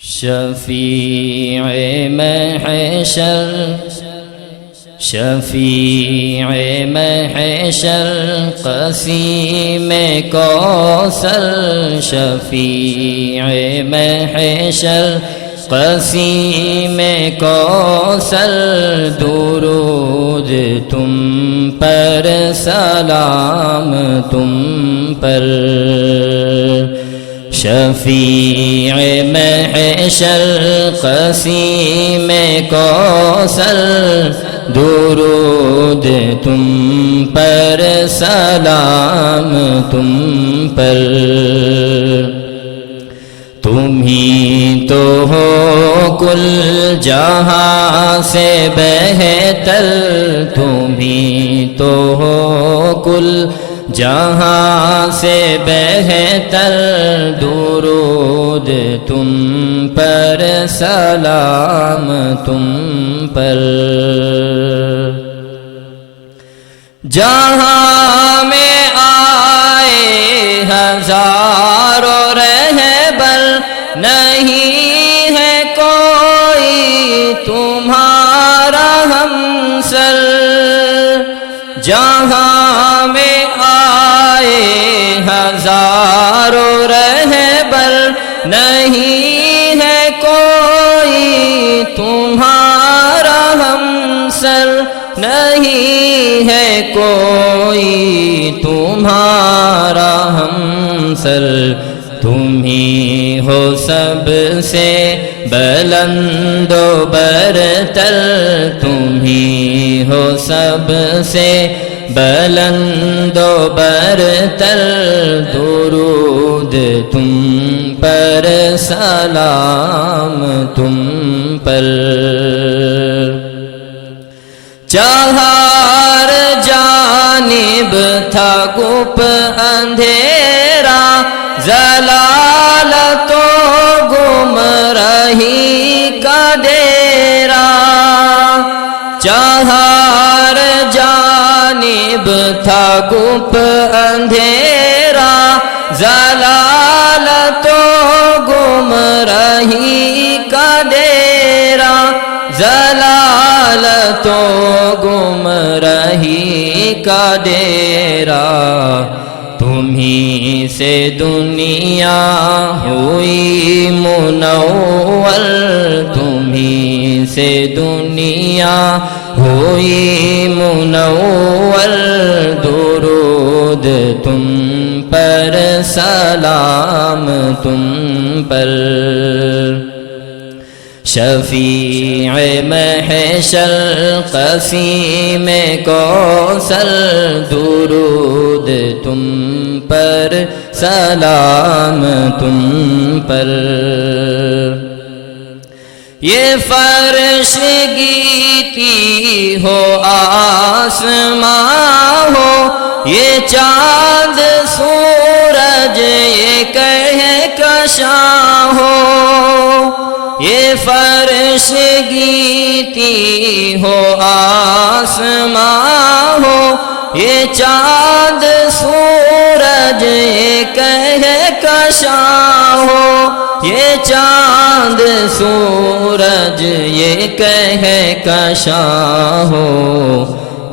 شفیع محشر شفیع محشر قسیم کوثر شفیع محشر قسیم کوثر درود تم پر سلام تم پر شفیع محشر قسیم کوثر درود تم پر سلام تم پر تم ہی تو ہو کل جہاں سے بہتر تم ہی تو ہو کل جہاں سے بہتر درود تم پر سلام تم پر جہاں میں آئے ہزاروں رہبر نہیں ہے کوئی تمہارا ہمسر جہاں میں ہزاروں رہبر نہیں ہے کوئی تمہارا ہمسر نہیں ہے کوئی تمہارا ہمسر تم ہی ہو سب سے بلند و برتر تم ہی ہو سب سے بلند و برتر درود تم پر سلام تم پر چہار جانب تھا گپ اندھیرا ضلالت و گمراہی کا ڈیرا چہار جانب تھا گپ اندھیرا ضلالت و گمراہی کا ڈیرا ضلالت و گمراہی کا ڈیرا تم ہی سے دنیا ہوئی منور تم ہی سے دنیا ہوئی منور درود تم پر سلام تم پر شفیع محشر قسیم کوثر درود تم پر سلام تم پر یہ فرش گیتی ہو آسماں ہو یہ چاند سورج یہ کہکشاں ہو یہ فرش گیتی ہو آسماں ہو یہ چاند سورج یہ کہکشاں ہو یہ چاند سورج یہ کہکشاں ہو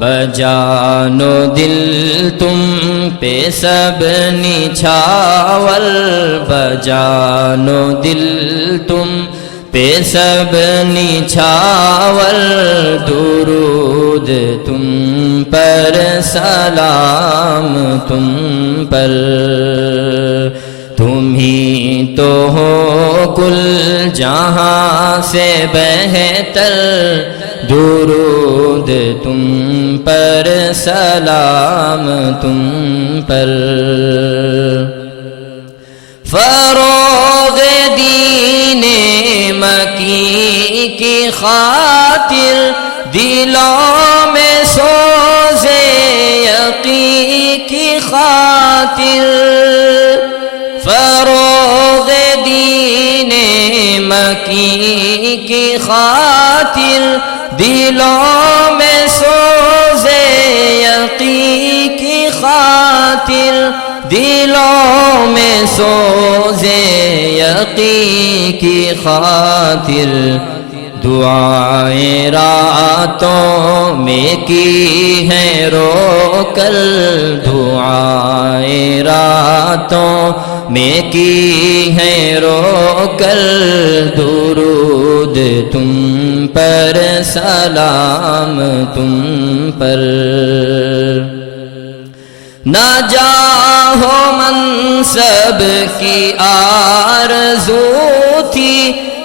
بجانو دل تم پہ سب نچھاور بجانو دل تم پہ سب نچھاور درود تم پر سلام تم پر تم ہی تو ہو کل جہاں سے بہتر درود تم پر سلام تم پر فروغ دین مکی کی خاطر دلوں میں سوز یقین کی خاطر فروغ دین مکی کی خاطر دلوں میں سوز یقین کی خاطر دلوں میں سوز یقین کی خاطر دعائیں راتوں میں کی ہیں رو کر، دعائیں راتوں میں کی ہیں رو کر، درود تم پر سلام تم پر۔ نہ جاہ و منصب کی آرزو تھی،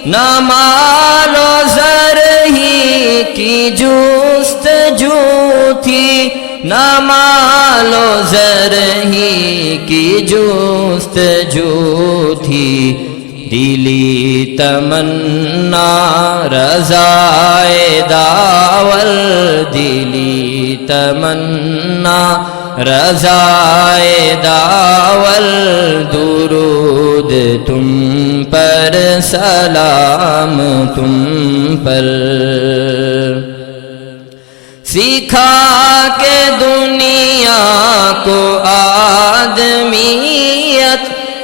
نہ مال و زر ہی کی جستجو تھی، نہ مال و زر ہی کی جستجو تھی، دلی تمنا رضائے داول، دلی تمنا رضائے داول، درود تم پر سلام تم پر۔ سکھا کے دنیا کو آدمیت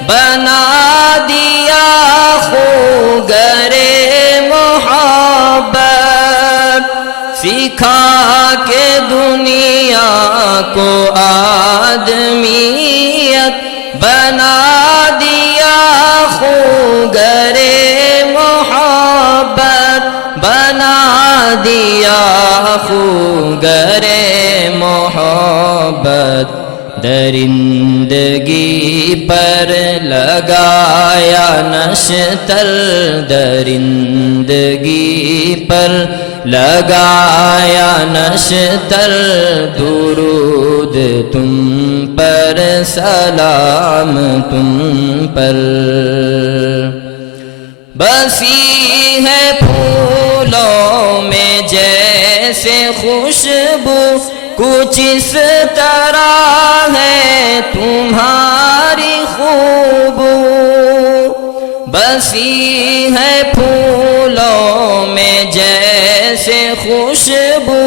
بنا دیا خوگر محبت، سکھا کے دنیا کو آدمیت بنا دیا خوگر محبت، بنا دیا خوگر محبت، درندگی پر لگایا نشتر، درندگی پر لگایا نشتر، درود تم پر سلام تم پر۔ بسی ہے پھولوں میں جیسے خوشبو، کچھ اس طرح ہے تمہاری خوبو، بسی ہے پھولوں میں جیسے خوشبو،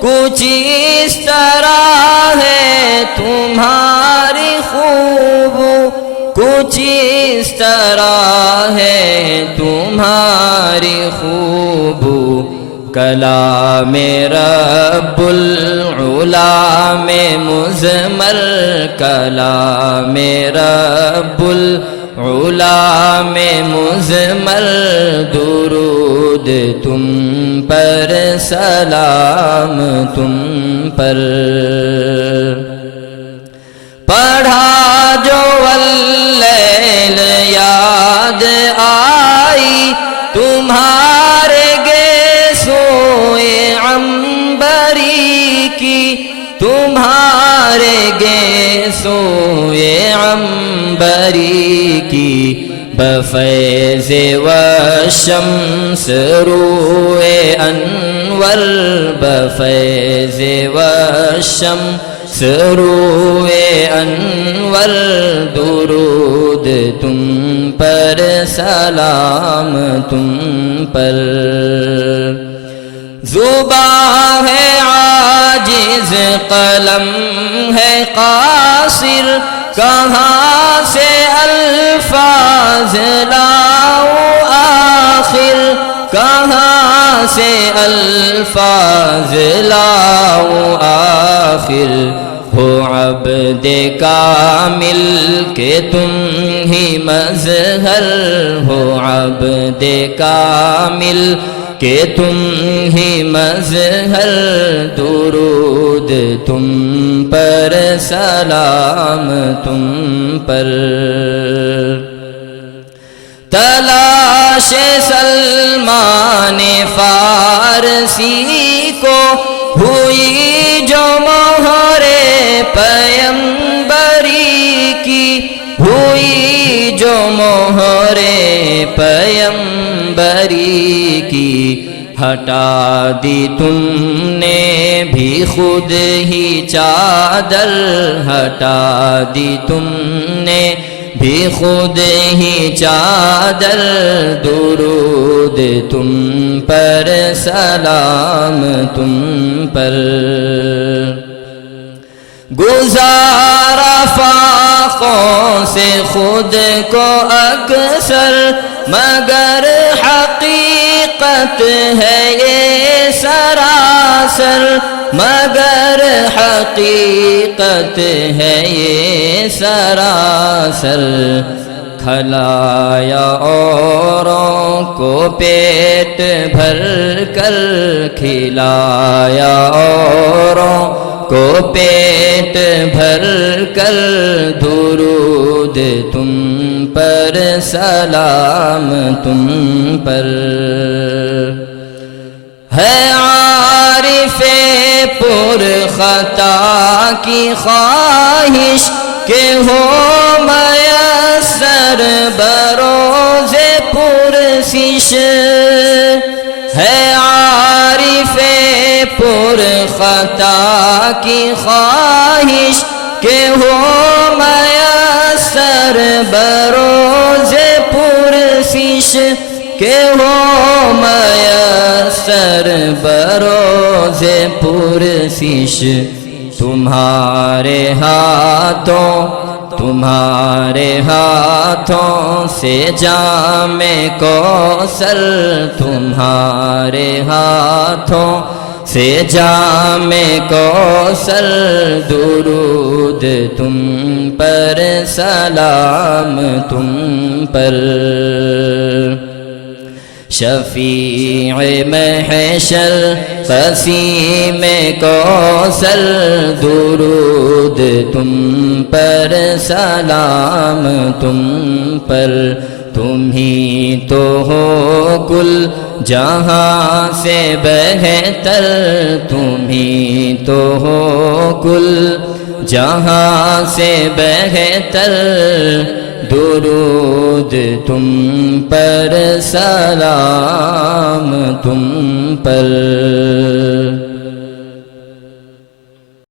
کچھ اس طرح ہے تمہاری خوبو، کچھ اس طرح ہے تمہاری خوبو، کلام رب العلا میں مزمل، کلام رب العلا میں مزمل، درود تم پر سلام تم پر۔ پڑھا جو واللیل یاد آئی تمہارے گیسوئے عنبری کی، تمہارے گیسوئے عنبری کی، بفیض والشمس روئے انور، بفیض والشمس روئے انور، درود تم پر سلام تم پر۔ زباں ہے عاجز قلم ہے قاصر، کہاں سے الفاظ لاؤں آخر، کہاں سے الفاظ لاؤں آخر، ہو عبد کامل کہ تم ہی مظہر، ہو عبد کامل کہ تم ہی مظہر، درود تم پر سلام تم پر۔ تلاش سلمان فارسی کو ہوئی جو مہر پیمبری کی، ہوئی جو مہر پیمبری کی، ہٹا دی تم نے بھی خود ہی چادر، ہٹا دی تم نے بھی خود ہی چادر، درود تم پر سلام تم پر۔ گزارا فاخ آنکھوں سے خود کو اکثر، مگر حقیقت ہے یہ سراسر، مگر حقیقت ہے یہ سراسر۔ کھلایا اوروں کو پیٹ بھر کر، کھلایا اوروں کو پیٹ بھر کر، درود تم پر سلام تم پر۔ ہے عارف پر خطا کی خواہش کہ ہو میسر بروز پرسش، ہے عارف پر خطا کی خواہش کہ ہو میسر بروز پرسش، کہ ہو میسر بروز پرسش۔ تمہارے ہاتھوں سے جام کوثر، تمہارے ہاتھوں سے جام کوثر، درود تم پر سلام تم پر۔ شفیع محشر قسیم کوثر، درود تم پر سلام تم پر۔ تم ہی تو ہو کل جہاں سے بہتر، تم ہی تو ہو کل جہاں سے بہتر، درود تم پر سلام تم پر۔